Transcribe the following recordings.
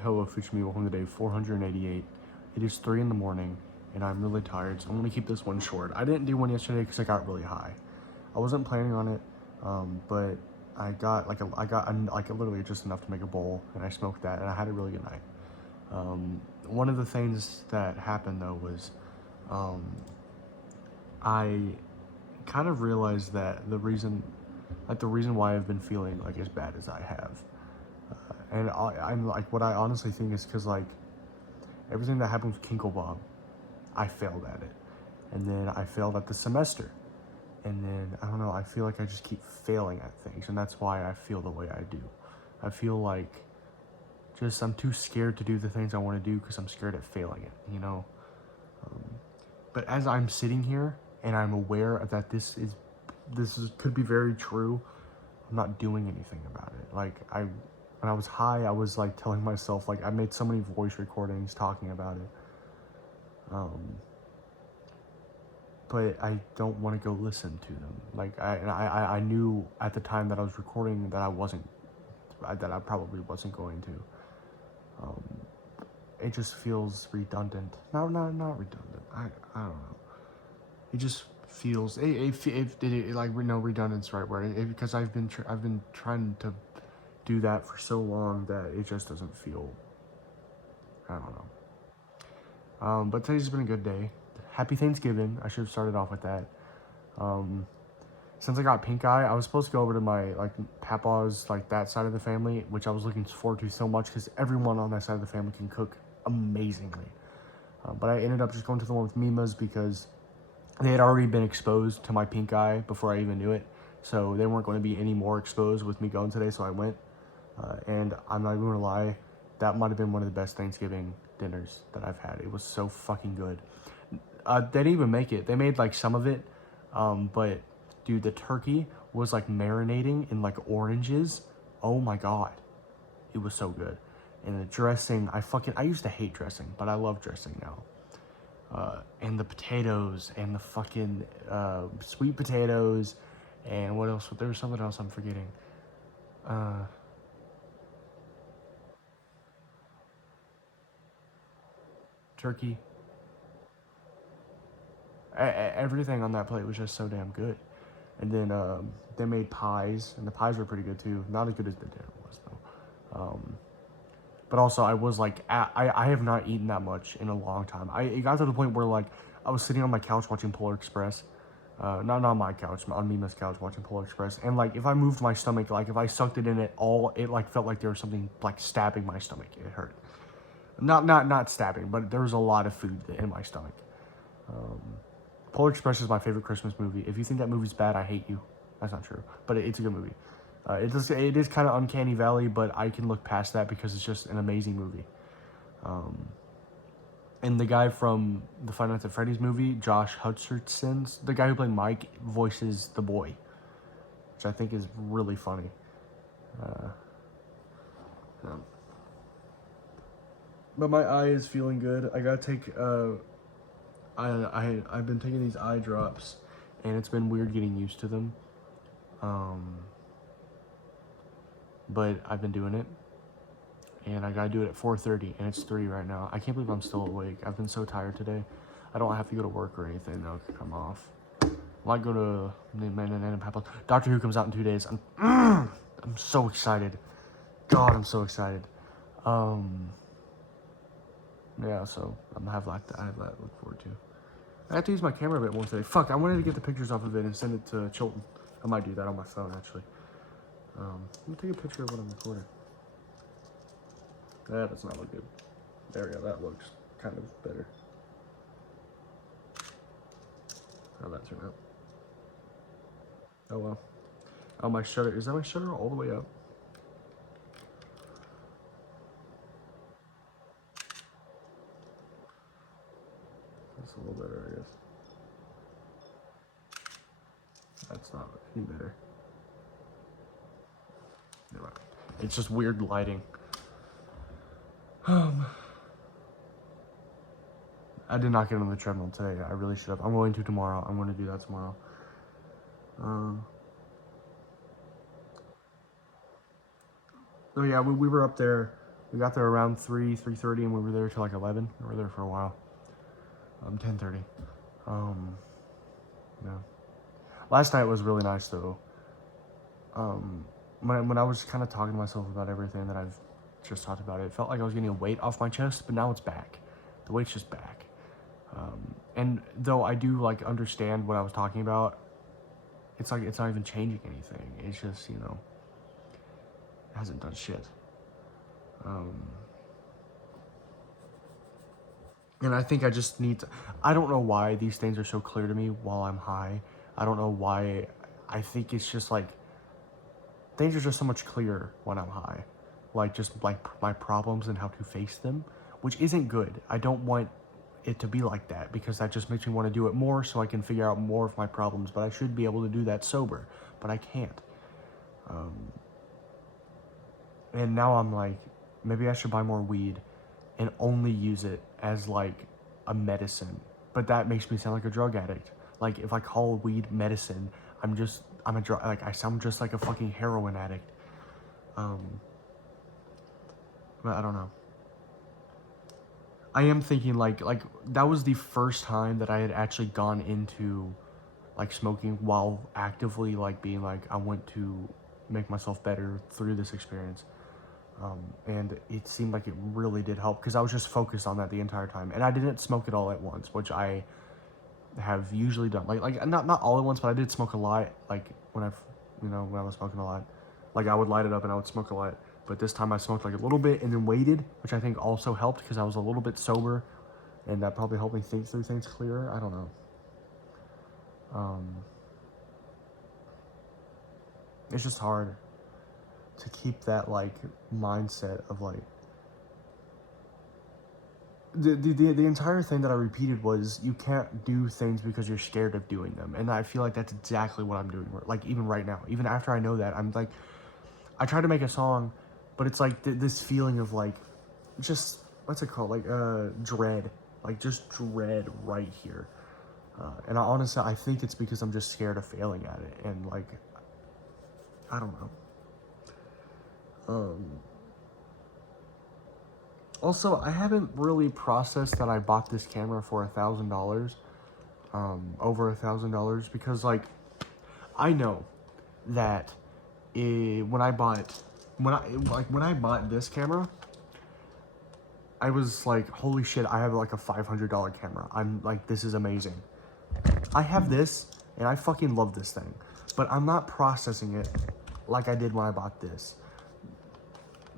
Hello, Future Me. Welcome to day 488. It is 3 in the morning, and I'm really tired, so I'm going to keep this one short. I didn't do one yesterday because I got really high. I wasn't planning on it, but I got literally just enough to make a bowl, and I smoked that, and I had a really good night. One of the things that happened, though, was I kind of realized that the reason why I've been feeling like as bad as I have, and I'm like, what I honestly think is because like everything that happened with Kinkle I failed at it, and then I failed at the semester, and then I don't know. I feel like I just keep failing at things, and that's why I feel the way I do. I feel like just I'm too scared to do the things I want to do because I'm scared at failing it, you know. But as I'm sitting here and I'm aware that could be very true, I'm not doing anything about it. Like when I was high, I was like telling myself, like I made so many voice recordings talking about it. But I don't want to go listen to them. Like I knew at the time that I was recording that I probably wasn't going to. It just feels redundant. No, not redundant. I don't know. It just feels like no redundant's the right word. Because I've been trying to do that for so long that it just doesn't feel. I don't know. But today's been a good day. Happy Thanksgiving. I should have started off with that. Since I got pink eye, I was supposed to go over to my like papa's like that side of the family, which I was looking forward to so much because everyone on that side of the family can cook amazingly. But I ended up just going to the one with Mima's because they had already been exposed to my pink eye before I even knew it, so they weren't going to be any more exposed with me going today. So I went, and I'm not even gonna lie, that might have been one of the best Thanksgiving dinners that I've had. It was so fucking good. They didn't even make it. They made like some of it, but dude, the turkey was like marinating in like oranges. Oh my god, it was so good. And the dressing, I used to hate dressing, but I love dressing now. And the potatoes and the fucking sweet potatoes, and what else? There was something else I'm forgetting. Turkey. Everything on that plate was just so damn good. And then they made pies, and the pies were pretty good too. Not as good as the dinner was though. But also, I was like, I have not eaten that much in a long time. It got to the point where like I was sitting on my couch watching Polar Express. Not on my couch, on Mima's couch watching Polar Express. And like if I moved my stomach, like if I sucked it in at all, it like felt like there was something like stabbing my stomach. It hurt. Not stabbing, but there was a lot of food in my stomach. Polar Express is my favorite Christmas movie. If you think that movie's bad, I hate you. That's not true, but it's a good movie. It is kind of uncanny valley, but I can look past that because it's just an amazing movie. And the guy from the Five Nights at Freddy's movie, Josh Hutcherson, the guy who played Mike, voices the boy, which I think is really funny. But my eye is feeling good. I gotta take. I've been taking these eye drops, and it's been weird getting used to them. But I've been doing it, and I gotta do it at 4:30, and it's 3 right now. I can't believe I'm still awake. I've been so tired today. I don't have to go to work or anything. Though, I'm off. I might go to Man Papa. Doctor Who comes out in 2 days. I'm so excited. God, I'm so excited. Yeah, so I have that to look forward to. I have to use my camera a bit more today. Fuck, I wanted to get the pictures off of it and send it to Chilton. I might do that on my phone, actually. Let me take a picture of what I'm recording. That does not look good. There we go, that looks kind of better. How'd that turn out? Oh well. Oh, my shutter, is that my shutter all the way up? That's a little better, I guess. That's not any better. Never mind. It's just weird lighting. I did not get on the treadmill today. I really should have. I'm going to tomorrow. I'm going to do that tomorrow. Oh yeah, we were up there We got there around 3:30, and we were there till like 11. We were there for a while. 10:30. Yeah. Last night was really nice though. When I was kind of talking to myself about everything that I've just talked about, it felt like I was getting a weight off my chest, but now it's back. The weight's just back. And though I do like understand what I was talking about, it's like it's not even changing anything. It's just, it hasn't done shit. And I think I just need to, I don't know why these things are so clear to me while I'm high. I don't know why. I think it's just like, things are just so much clearer when I'm high. Like, just like my problems and how to face them, which isn't good. I don't want it to be like that because that just makes me want to do it more so I can figure out more of my problems. But I should be able to do that sober, but I can't. And now I'm like, maybe I should buy more weed and only use it as like a medicine. But that makes me sound like a drug addict. Like, if I call weed medicine, I'm a drug, like I sound just like a fucking heroin addict. But I don't know. I am thinking like that was the first time that I had actually gone into like smoking while actively like being like, I want to make myself better through this experience. And it seemed like it really did help because I was just focused on that the entire time, and I didn't smoke it all at once, which I have usually done. Like not all at once, but I did smoke a lot. Like when when I was smoking a lot, like I would light it up and I would smoke a lot. But this time I smoked like a little bit and then waited, which I think also helped because I was a little bit sober, and that probably helped me think through things clearer. I don't know. It's just hard to keep that like mindset of like the entire thing that I repeated was, you can't do things because you're scared of doing them, and I feel like that's exactly what I'm doing. Like even right now, even after I know that, I'm like, I try to make a song, but it's like this feeling of like, just what's it called, like dread, like just dread right here, and honestly I think it's because I'm just scared of failing at it, and like I don't know. Also, I haven't really processed that I bought this camera for $1,000, over $1,000, because like I know that when I bought this camera, I was like, holy shit, I have like a $500 camera. I'm like, this is amazing. I have this and I fucking love this thing, but I'm not processing it like I did when I bought this.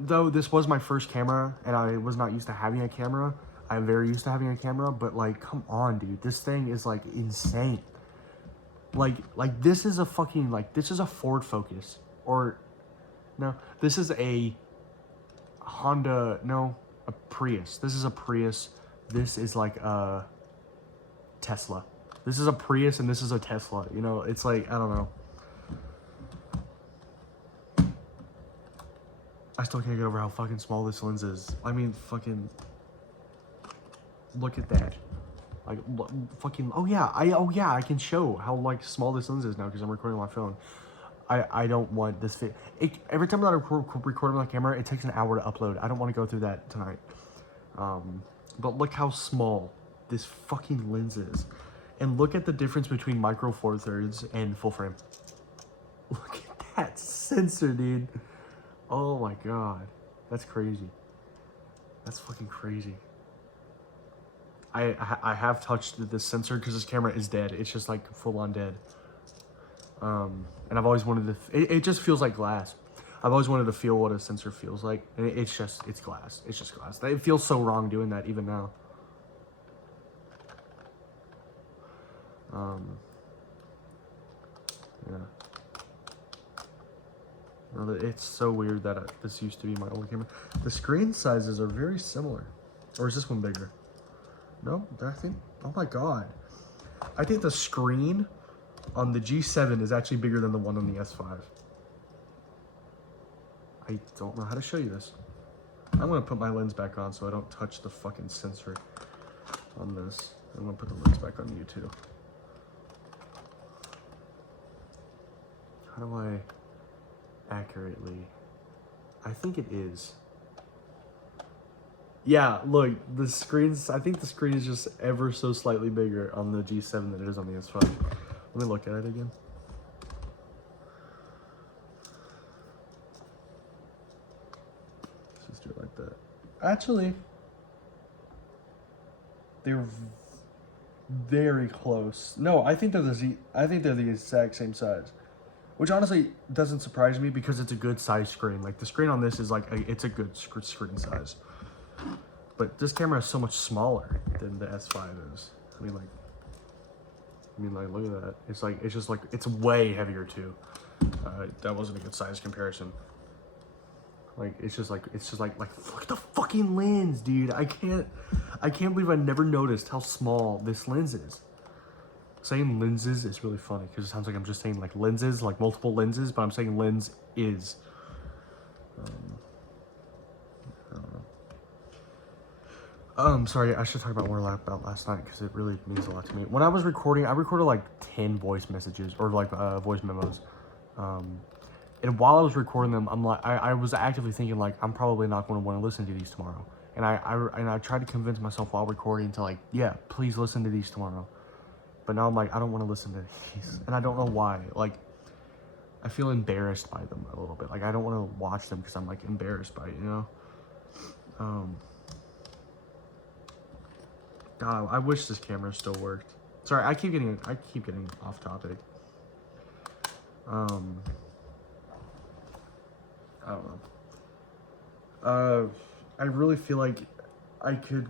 Though this was my first camera and I was not used to having a camera, I'm very used to having a camera, but like, come on, dude, this thing is like insane. Like this is a fucking, like, this is a Ford Focus, or no, this is a Honda, no, a Prius. This is a Prius. This is like a Tesla. This is a Prius and this is a Tesla. It's like, I don't know. I still can't get over how fucking small this lens is. I mean, fucking look at that. Like, fucking, oh yeah, I can show how like small this lens is now because I'm recording on my phone. I don't want this every time that I record on my camera, it takes an hour to upload. I don't want to go through that tonight. But look how small this fucking lens is. And look at the difference between micro four thirds and full frame. Look at that sensor, dude. Oh my god. That's crazy. That's fucking crazy. I have touched this sensor because this camera is dead. It's just like full on dead. And I've always wanted to, it just feels like glass. I've always wanted to feel what a sensor feels like. And it's glass. It's just glass. It feels so wrong doing that even now. Yeah. No, it's so weird that this used to be my old camera. The screen sizes are very similar. Or is this one bigger? No, I think, oh my god. I think the screen on the G7 is actually bigger than the one on the S5. I don't know how to show you this. I'm gonna put my lens back on so I don't touch the fucking sensor on this. I'm gonna put the lens back on you too. How do I accurately? I think it is. Yeah, look, the screen's, I think the screen is just ever so slightly bigger on the G7 than it is on the S5. Let me look at it again. Let's just do it like that. Actually, they're very close. No, I think they're the exact same size. Which honestly doesn't surprise me because it's a good size screen. Like the screen on this is like, it's a good screen size. But this camera is so much smaller than the S5 is. I mean, like, look at that. It's like, it's just like, it's way heavier too. That wasn't a good size comparison. Like, it's just like, look at the fucking lens, dude. I can't believe I never noticed how small this lens is. Saying lenses is really funny because it sounds like I'm just saying like lenses, like multiple lenses, but I'm saying lens is. I don't know. Sorry, I should talk about more about last night because it really means a lot to me. When I was recording, I recorded like 10 voice messages or like voice memos. And while I was recording them, I'm like, I was actively thinking like, I'm probably not going to want to listen to these tomorrow. And I tried to convince myself while recording to like, yeah, please listen to these tomorrow. But now I'm like, I don't want to listen to these. And I don't know why. Like, I feel embarrassed by them a little bit. Like, I don't want to watch them because I'm, like, embarrassed by it, you know? God, I wish this camera still worked. Sorry, I keep getting off topic. I don't know. I really feel like I could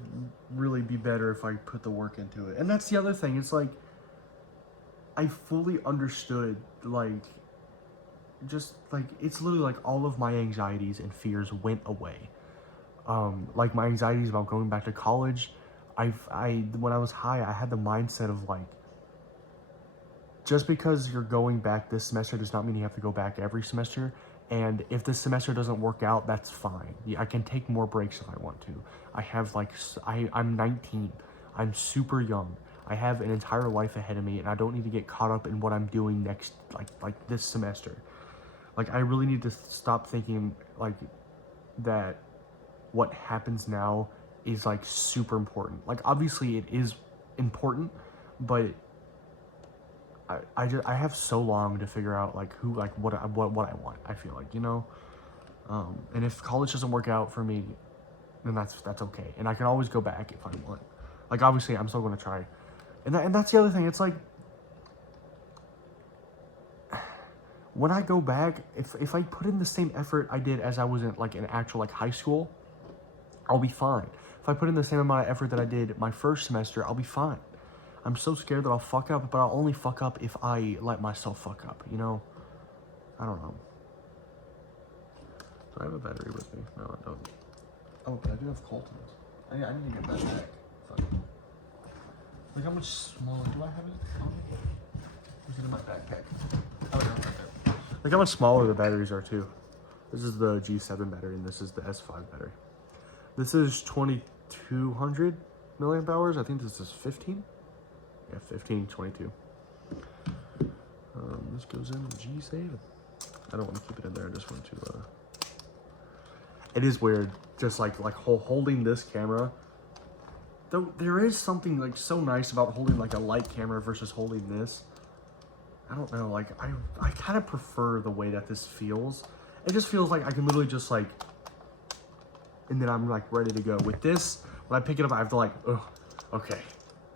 really be better if I put the work into it. And that's the other thing. It's like, I fully understood, like, just, like, it's literally, like, all of my anxieties and fears went away. Like, my anxieties about going back to college, when I was high, I had the mindset of, like, just because you're going back this semester does not mean you have to go back every semester. And if this semester doesn't work out, that's fine. I can take more breaks if I want to. I have, like, I'm 19. I'm super young. I have an entire life ahead of me, and I don't need to get caught up in what I'm doing next, like this semester. Like, I really need to stop thinking, like, that what happens now is, like, super important. Like, obviously it is important, but I have so long to figure out, like, what I want, I feel like, you know? And if college doesn't work out for me, then that's okay. And I can always go back if I want. Like, obviously, I'm still going to try. And that's the other thing. It's like, when I go back, if I put in the same effort I did as I was in, like, in actual, like, high school, I'll be fine. If I put in the same amount of effort that I did my first semester, I'll be fine. I'm so scared that I'll fuck up, but I'll only fuck up if I let myself fuck up, you know? I don't know. Do I have a battery with me? No, I don't. Oh, but I do have Colton's. I need to get that back. Fuck. Like, how much smaller do I have it on me? Is it in my backpack? Oh, no, right there. Like, how much smaller the batteries are, too. This is the G7 battery, and this is the S5 battery. This is 2200 milliamp hours. I think this is 15. Yeah, 15, 22. This goes in the G7. I don't want to keep it in there. I just want to, It is weird, just like holding this camera. Though there is something like so nice about holding like a light camera versus holding this. I don't know, like I kind of prefer the way that this feels. It just feels like I can literally just like, and then I'm like ready to go. With this, when I pick it up, I have to like, oh, okay,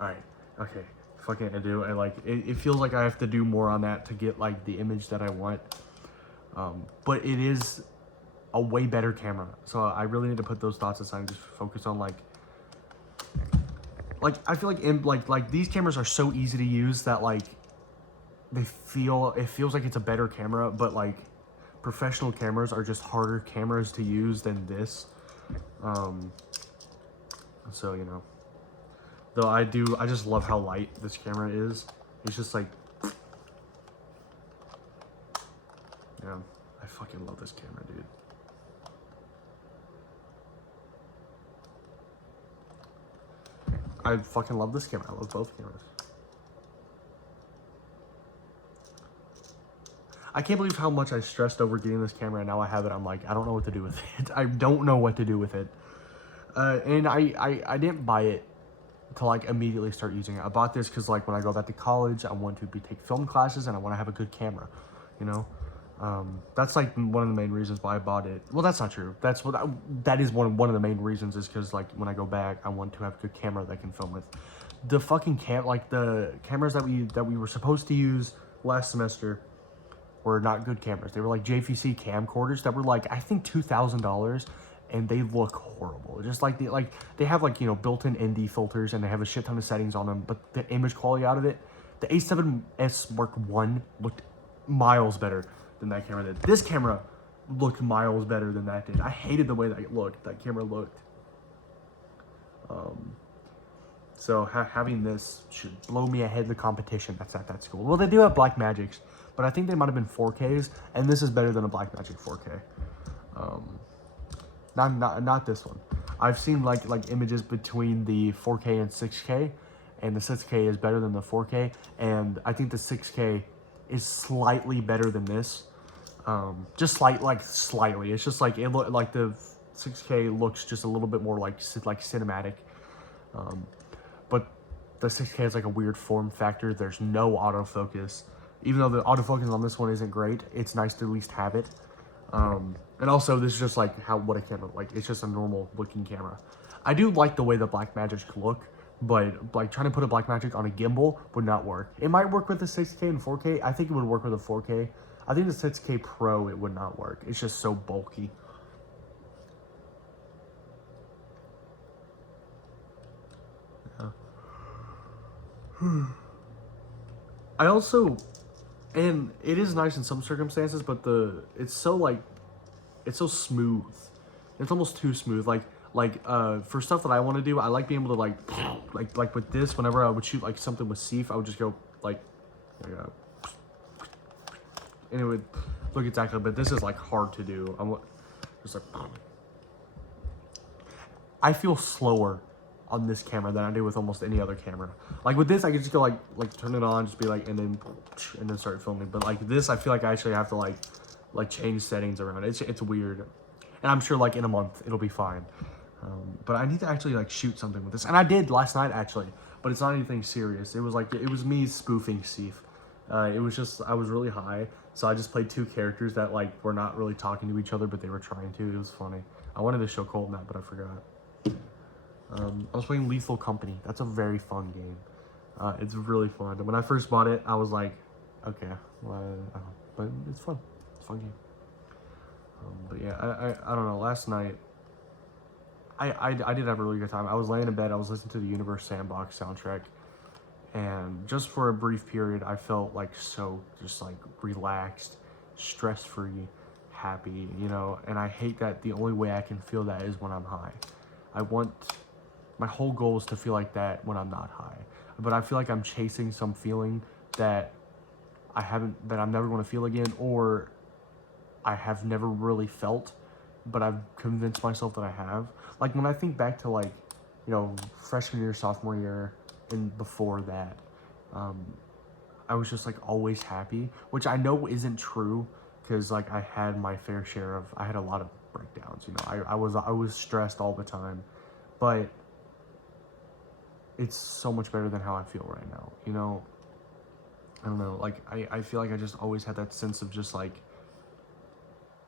all right, okay, fucking I do. And like, it feels like I have to do more on that to get like the image that I want. But it is a way better camera. So I really need to put those thoughts aside and just focus on like I feel like these cameras are so easy to use that like it feels like it's a better camera, but like professional cameras are just harder cameras to use than this. So, you know, though I just love how light this camera is. It's just like, yeah, I fucking love this camera, dude. I fucking love this camera. I love both cameras. I can't believe how much I stressed over getting this camera, and now I have it. I'm like, I don't know what to do with it. I don't know what to do with it. And I didn't buy it to like immediately start using it. I bought this because like when I go back to college, I want to take film classes and I want to have a good camera, you know. That's like one of the main reasons why I bought it. Well, that's not true. That is one of the main reasons is because like when I go back, I want to have a good camera that I can film with. The fucking the cameras that we were supposed to use last semester were not good cameras. They were like JVC camcorders that were like I think $2,000, and they look horrible. Just like they have like, you know, built-in ND filters and they have a shit ton of settings on them, but the image quality out of it, the A7S Mark I looked miles better than that camera did. This camera looked miles better than that did. I hated the way that it looked. That camera looked. So having this should blow me ahead of the competition that's at that school. Well, they do have Blackmagics, but I think they might have been 4Ks, and this is better than a Blackmagic 4K. Not this one. I've seen like images between the 4K and 6K, and the 6K is better than the 4K, and I think the 6K is slightly better than this. Just slightly. It's just like like the 6K looks just a little bit more like cinematic. But the 6K has like a weird form factor. There's no autofocus. Even though the autofocus on this one isn't great, it's nice to at least have it. And also, this is just like what a camera like. It's just a normal looking camera. I do like the way the Blackmagic look, but like trying to put a Blackmagic on a gimbal would not work. It might work with the 6K and 4K. I think it would work with a 4K. I think the 6K Pro, it would not work. It's just so bulky. Yeah. I also, and it is nice in some circumstances, but it's so smooth. It's almost too smooth. For stuff that I want to do, I like being able to like with this. Whenever I would shoot like something with Seif, I would just go like, and it would look exactly. But this is like hard to do. I'm just like, I feel slower on this camera than I do with almost any other camera. Like with this, I could just go like turn it on, just be like, and then start filming. But like this, I feel like I actually have to like change settings around. It's weird, and I'm sure like in a month it'll be fine. But I need to actually like shoot something with this, and I did last night actually. But it's not anything serious. It was me spoofing Seif. It was just I was really high, so I just played two characters that like were not really talking to each other, but they were trying to. It was funny. I wanted to show Colton that, but I forgot. I was playing Lethal Company. That's a very fun game. It's really fun. When I first bought it, I was like, okay, well, but it's fun. It's a fun game. But yeah, I don't know. Last night, I did have a really good time. I was laying in bed. I was listening to the Universe Sandbox soundtrack. And just for a brief period, I felt like so just like relaxed, stress-free, happy, you know. And I hate that the only way I can feel that is when I'm high. My whole goal is to feel like that when I'm not high. But I feel like I'm chasing some feeling that I'm never going to feel again, or I have never really felt, but I've convinced myself that I have. Like when I think back to like, you know, freshman year, sophomore year, and before that, I was just like always happy, which I know isn't true because like I had my fair share of, I had a lot of breakdowns, you know, I was stressed all the time, but it's so much better than how I feel right now, you know. I don't know, like I feel like I just always had that sense of just like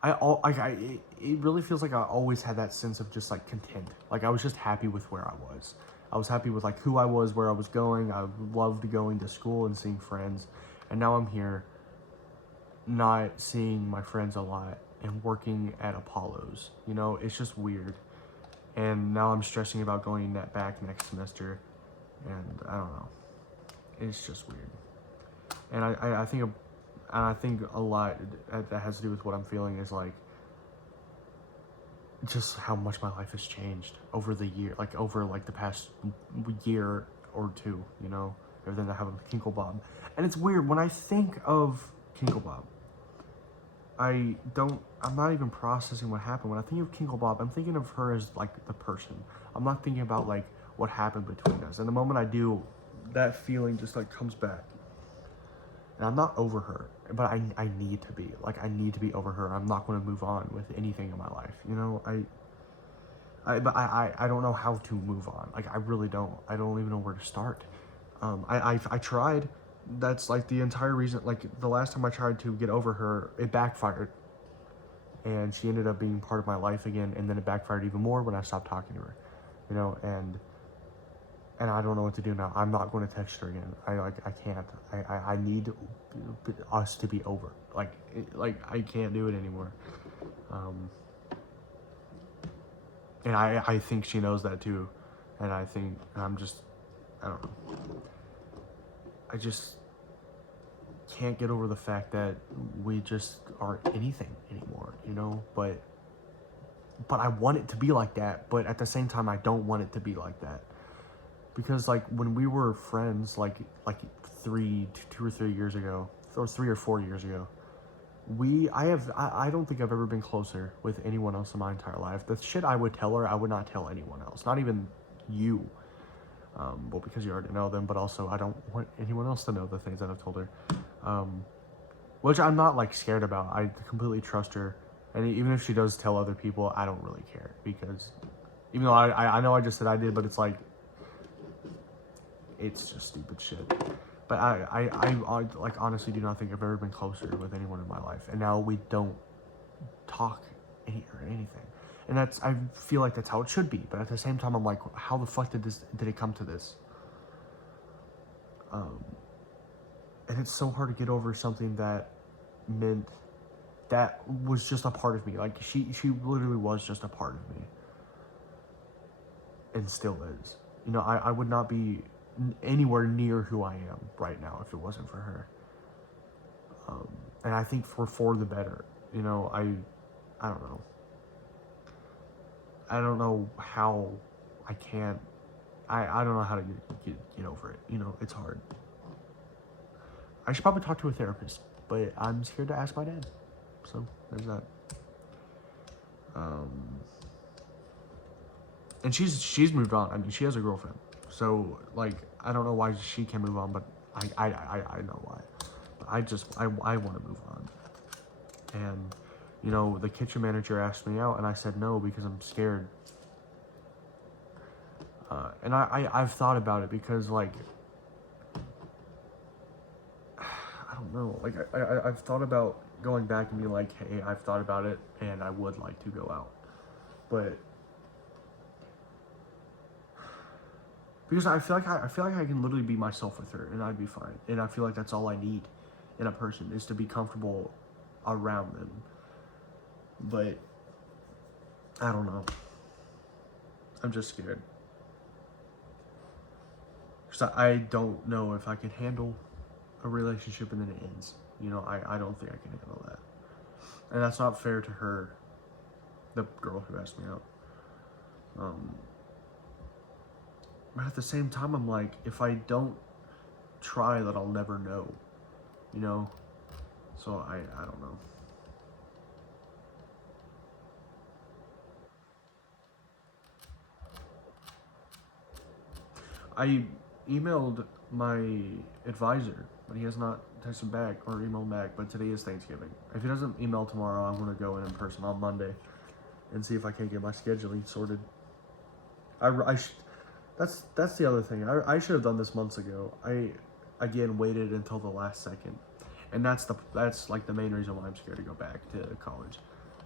it really feels like I always had that sense of just like content. Like I was just happy with where I was. I was happy with like who I was, where I was going. I loved going to school and seeing friends, and now I'm here not seeing my friends a lot and working at Apollo's. You know, it's just weird. And now I'm stressing about going back next semester, and I don't know. It's just weird. And I think a lot that has to do with what I'm feeling is like just how much my life has changed over the year, like over like the past year or two, you know, everything that happened with Kinkle Bob. And it's weird when I think of Kinkle Bob, I'm not even processing what happened. When I think of Kinkle Bob, I'm thinking of her as like the person. I'm not thinking about like what happened between us. And the moment I do, that feeling just like comes back. And I'm not over her, but I need to be. Like, I need to be over her. I'm not going to move on with anything in my life. You know, I don't know how to move on. Like, I really don't. I don't even know where to start. I tried. That's like the entire reason. Like, the last time I tried to get over her, it backfired. And she ended up being part of my life again, and then it backfired even more when I stopped talking to her. You know, and I don't know what to do now. I'm not going to text her again. I can't. I need us to be over. Like I can't do it anymore. And I think she knows that too. And I think I'm just, I don't know. I just can't get over the fact that we just aren't anything anymore, you know? But I want it to be like that, but at the same time I don't want it to be like that. Because like when we were friends, like 2 or 3 years ago, or 3 or 4 years ago, I don't think I've ever been closer with anyone else in my entire life. The shit I would tell her, I would not tell anyone else, not even you. Well, because you already know them, but also I don't want anyone else to know the things that I've told her. Which I'm not like scared about. I completely trust her, and even if she does tell other people, I don't really care, because even though I know I just said I did, but it's like, it's just stupid shit. But I like honestly do not think I've ever been closer with anyone in my life, and now we don't talk or anything, and I feel like that's how it should be. But at the same time, I'm like, how the fuck did it come to this? And it's so hard to get over something that meant that was just a part of me. Like she literally was just a part of me, and still is. You know, I would not be anywhere near who I am right now if it wasn't for her. And I think for the better. You know, I don't know. I don't know how I can't. I don't know how to get over it. You know, it's hard. I should probably talk to a therapist, but I'm scared to ask my dad. So there's that. And she's moved on. I mean, she has a girlfriend. So like, I don't know why she can move on, but I know why. I want to move on. And you know, the kitchen manager asked me out, and I said no because I'm scared. And I've thought about it because like, I don't know, like I've thought about going back and being like, hey, I've thought about it, and I would like to go out, but because I feel like I can literally be myself with her, and I'd be fine, and I feel like that's all I need in a person, is to be comfortable around them. But I don't know. I'm just scared. Because I don't know if I can handle a relationship and then it ends. You know, I don't think I can handle that. And that's not fair to her, the girl who asked me out. But at the same time, I'm like, if I don't try, then I'll never know. You know? So I don't know. I emailed my advisor, but he has not texted back or emailed back. But today is Thanksgiving. If he doesn't email tomorrow, I'm gonna go in person on Monday and see if I can't get my scheduling sorted. That's the other thing. I should have done this months ago. I again waited until the last second, and that's like the main reason why I'm scared to go back to college,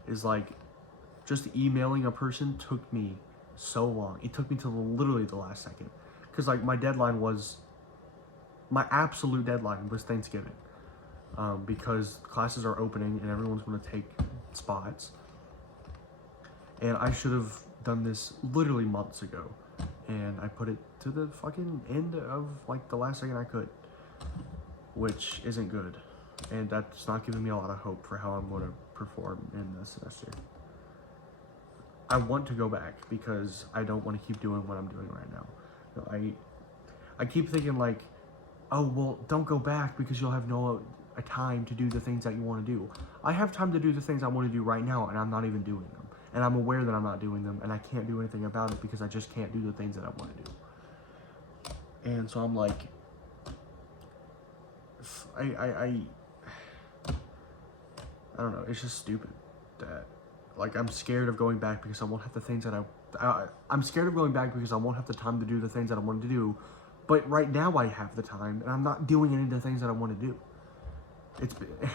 is like, just emailing a person took me so long. It took me to literally the last second, because like my absolute deadline was Thanksgiving, because classes are opening and everyone's going to take spots, and I should have done this literally months ago, and I put it to the fucking end of like the last second I could, which isn't good, and that's not giving me a lot of hope for how I'm going to perform in this semester. I want to go back because I don't want to keep doing what I'm doing right now. You know, I keep thinking like, oh well, don't go back because you'll have no time to do the things that you want to do. I have time to do the things I want to do right now, and I'm not even doing them. And I'm aware that I'm not doing them, and I can't do anything about it because I just can't do the things that I want to do. And so I'm like, I don't know. It's just stupid that, like, I'm scared of going back because I won't have the things that I I'm scared of going back because I won't have the time to do the things that I wanted to do. But right now I have the time, and I'm not doing any of the things that I want to do.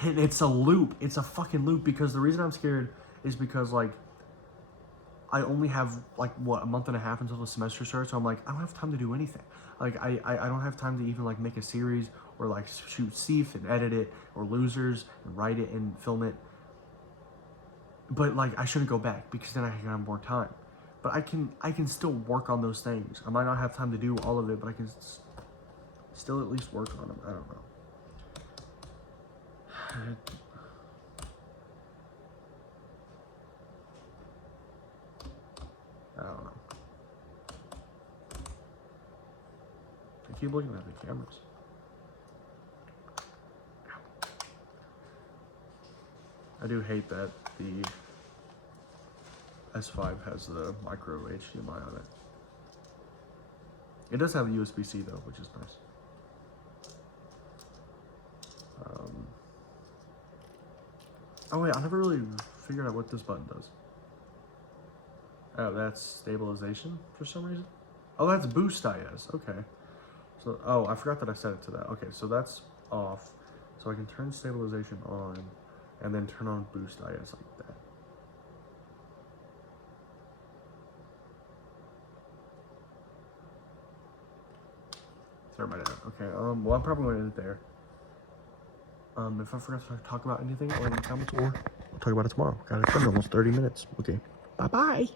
It's a loop. It's a fucking loop, because the reason I'm scared is because, like, I only have, like, what, a month and a half until the semester starts, so I'm like, I don't have time to do anything. Like, I don't have time to even, like, make a series, or, like, shoot Seif and edit it, or Losers, and write it and film it. But, like, I shouldn't go back, because then I can have more time. But I can still work on those things. I might not have time to do all of it, but I can still at least work on them. I don't know. I don't know. I keep looking at the cameras. I do hate that the S5 has the micro HDMI on it. It does have the USB-C though, which is nice. Oh wait, I never really figured out what this button does. Oh, that's stabilization for some reason. Oh, that's boost IS. Okay. So, oh, I forgot that I set it to that. Okay, so that's off. So I can turn stabilization on, and then turn on boost IS like that. Sorry about that. Okay. Well, I'm probably going to end it there. If I forgot to talk about anything or in the comments, or I'll talk about it tomorrow. Got it done, almost 30 minutes. Okay. Bye-bye.